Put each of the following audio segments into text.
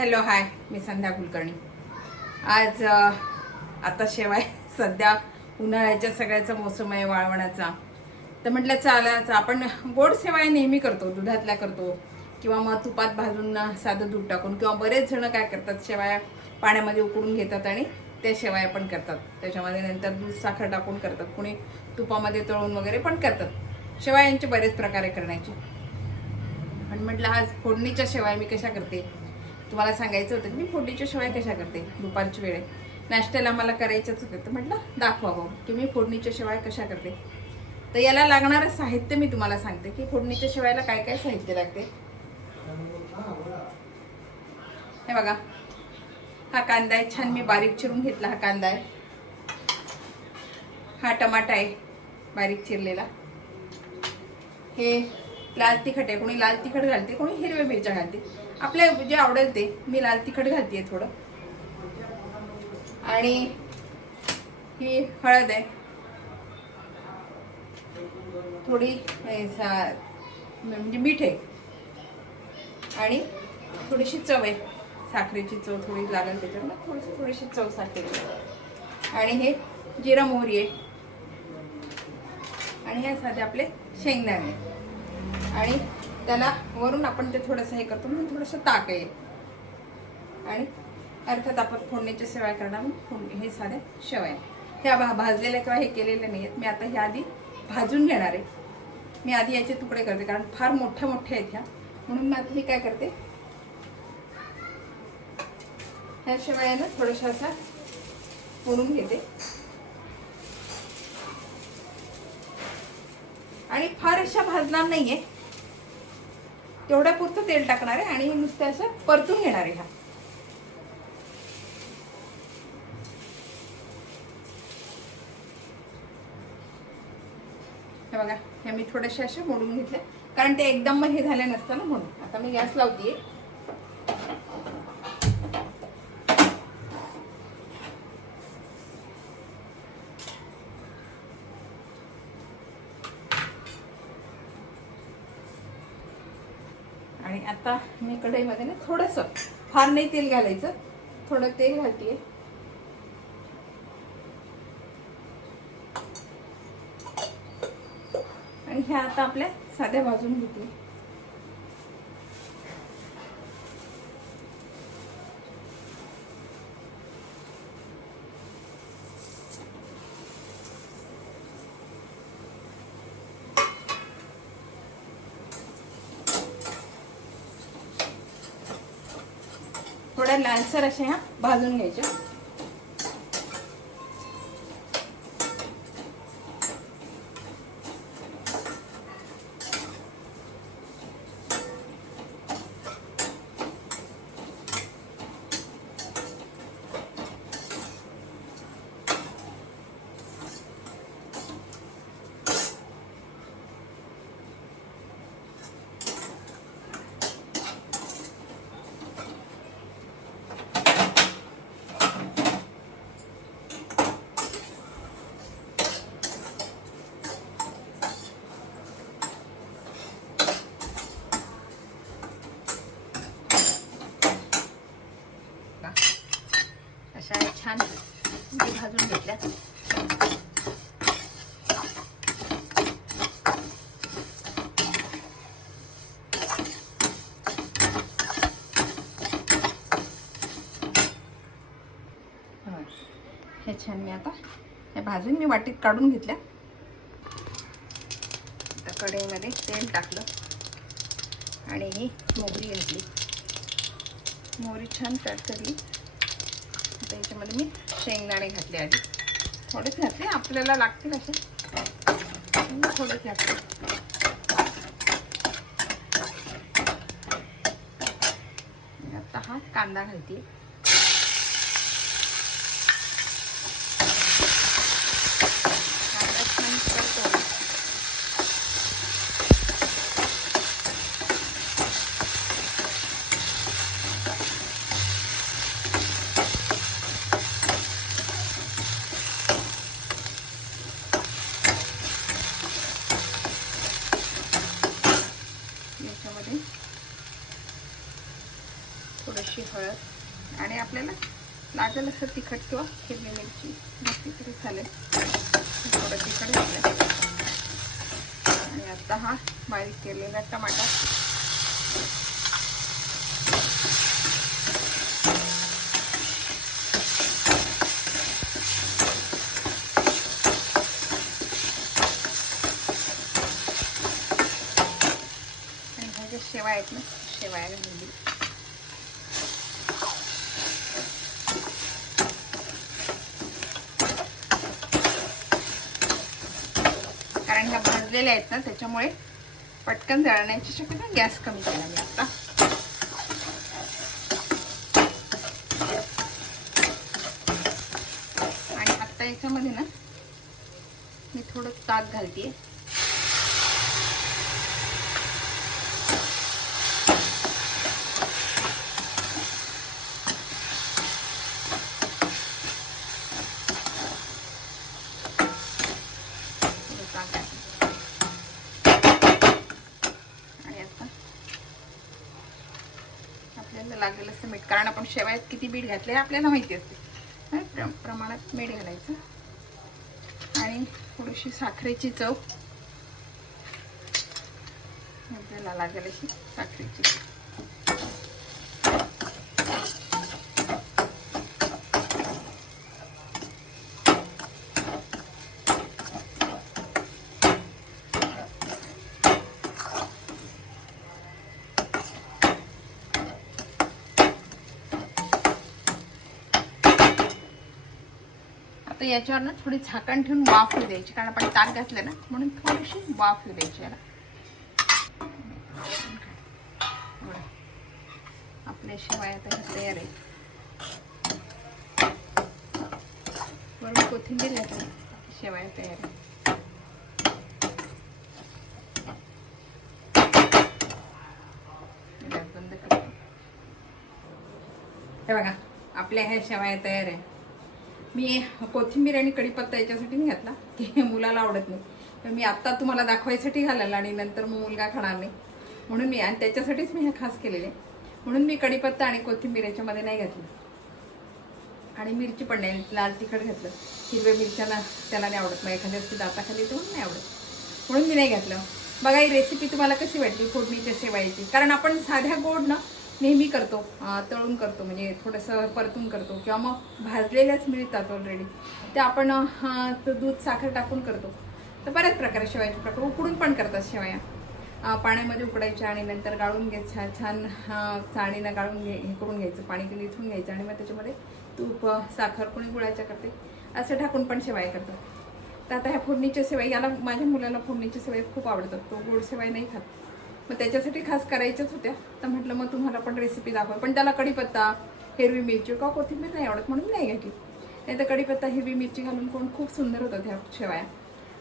Hello hi, मी संध्या कुलकर्णी. आज आता शेवाय सध्या उन्हाळ्याच्या सगळ्याचा मोसम आहे वाळवणाचा. तर म्हटलं चालायचं, आपण गोड शेवाय नेहमी करतो, दुधातल्या करतो किंवा मग तुपात भाजून साधं दूध टाकून, किंवा बरेच जण काय करतात, शेवाया पाण्यामध्ये उकळून घेतात आणि त्या शेवाया पण करतात. त्याच्यामध्ये नंतर दूध साखर टाकून करतात, कोणी तुपामध्ये तळून वगैरे पण करतात. शेवायांचे बरेच प्रकारे करण्याचे. आणि म्हटलं आज फोडणीच्या शेवाय मी कशा करते तुम्हाला सांगायचं होतं. मी फोडणीच्या शेवाय कशा करते, दुपारची वेळ नाश्त्याला मला करायचंच होतं, तर म्हटलं दाखवावं की मी फोडणीच्या शेवाय कशा करते. तर याला लागणारं साहित्य मी तुम्हाला सांगते की फोडणीच्या शेवायला काय काय साहित्य लागते. हे बघा, हा कांदा आहे, छान मी बारीक चिरून घेतला. हा कांदा आहे, हा टमाटा आहे बारीक चिरलेला. हे लाल तिखट आहे, कोणी लाल तिखट घालते, कोणी हिरव्या मिरच्या घालते, आपल्या जे आवडेल ते. मी लाल तिखट घालते थोडं. आणि ही हळद आहे, थोडी म्हणजे मीठ आहे, आणि थोडीशी चव आहे, साखरेची चव थोडी लागेल त्याच्यात, थोडीशी चव साखरेची. आणि हे जिरा मोहरी आहे, आणि हे साधे आपले शेंगदाणे. आणि त्याला वरून आपण ते थोडंसं हे करतो म्हणून थोडंसं ताक आहे. आणि अर्थात आपण फोडणीच्या शेवाय करणार म्हणून हे साध्या शेवाय. ह्या भाजलेल्या किंवा हे केलेल्या नाही आहेत. मी आता ह्या आधी भाजून घेणार आहे. मी आधी याचे तुकडे करते कारण फार मोठ्या मोठ्या आहेत ह्या, म्हणून मी आता मी काय करते, ह्या शेवायानं थोड्याशा असा फोडून घेते. आणि फार अशा भाजणार नाहीये, तेवढ्या पुरतं तेल टाकणार आहे आणि नुसतं असं परतून घेणार आहे. हे बघा, ह्या मी थोड्याशा अशा मोडून घेतल्या कारण ते एकदम हे झाले नसतं ना, म्हणून. आता मी गॅस लावतीये. आणि आता मी कढईमध्ये ना थोडंसं, फार नाही तेल घालायचं, थोडं तेल घालतीये. आणि ह्या आता आपल्या साध्या भाजून घेते. थोड्या लालसर अशा ह्या भाजून घ्यायच्या. अशा छान भाजून घेतल्या. हे छान मी आता हे भाजून मी वाटीत काढून घेतल्या. आता कढईमध्ये तेल टाकलं आणि ही मोहरी घेतली. मोहरी छान तडतडली. त्याच्यामध्ये मी शेंगदाणे घातले, आधी थोडेच घातले, आपल्याला लागतील असे थोडेच घातले. आता हा कांदा घालते. कांदा छान परतवला. थोडीशी हळद आणि आपल्याला लागेल असं तिखट किंवा हिरवी मिरची नक्की तरी चालेल. थोडं तिखट घातलं आणि आता हा बारीक केलेला टमाटा आणि ह्या ज्या शेवाया आहेत ना शेवाया घालून कारण ह्या भाजलेल्या आहेत ना त्याच्यामुळे पटकन जळण्याची शक्यता. गॅस कमी केला मी आता. आणि आता याच्यामध्ये ना मी थोडं ताक घालते. आपल्याला लागेल असं मीठ, कारण आपण शेवयात किती मीठ घातले आपल्याला माहिती असते. प्रमाणात मीठ घालायचं आणि थोडीशी साखरेची चव आपल्याला लागेल अशी साखरेची. आता याच्यावर ना थोडी झाकण ठेवून वाफ येऊ द्यायची, कारण आपण ताक घातलं ना म्हणून थोडीशी वाफ येऊ द्यायची याला. आपल्या शेवया आता तयार आहे. वरून कोथिंबीर घातली शेवया तयार आहे. बंद करतो. हे बघा आपल्या ह्या शेवया तयार आहे. मी कोथिंबीर आणि कढीपत्ता याच्यासाठी नाही घातला की मुलाला आवडत नाही, तर मी आत्ता तुम्हाला दाखवायसाठी घालायला आणि नंतर मग मुलगा खाणार नाही म्हणून मी, आणि त्याच्यासाठीच मी हे खास केलेले म्हणून मी कढीपत्ता आणि कोथिंबीर याच्यामध्ये नाही घातली. आणि मिरची पण नाही, लाल तिखट घातलं. हिरव्या मिरच्याला त्याला नाही आवडत, मग एखाद्या वेळेस दाताखाली येते म्हणून नाही आवडत म्हणून मी नाही घातलं. बघा ही रेसिपी तुम्हाला कशी वाटली फोडणीच्या शेवयाची. कारण आपण साध्या गोड ना नेहमी करतो, तळून करतो, म्हणजे थोडंसं परतून करतो किंवा मग भाजलेल्याच मिळतात ऑलरेडी, ते आपण दूध साखर टाकून करतो. तर बऱ्याच प्रकारे शेवयाचे प्रकार उकडून पण करतात शेवया. पाण्यामध्ये उकडायच्या आणि नंतर गाळून घ्यायच्या, छान चाळणीनं गाळून हे करून घ्यायचं, पाणी निथळून घ्यायचं आणि मग त्याच्यामध्ये तूप साखर कोणी गुळाच्या करते असं टाकून पण शेवया करतात. तर आता ह्या फोडणीच्या शेवया, याला माझ्या मुलाला फोडणीच्या शेवया खूप आवडतात, तो गोड शेवया नाही खात, मग त्याच्यासाठी खास करायच्याच होत्या. तर म्हटलं मग तुम्हाला पण रेसिपी दाखवा. पण त्याला कढीपत्ता हिरवी मिरची किंवा कोथिंबीर नाही आवडत म्हणून नाही घातली. नाही तर कढीपत्ता हिरवी मिरची घालून कोण खूप सुंदर होतात ह्या शेवया.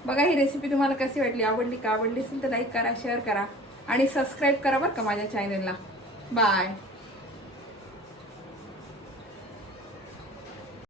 बघा ही रेसिपी तुम्हाला कशी वाटली, आवडली का? आवडली असेल तर लाईक करा, शेअर करा आणि सबस्क्राईब करा बरं का माझ्या चॅनलला. बाय.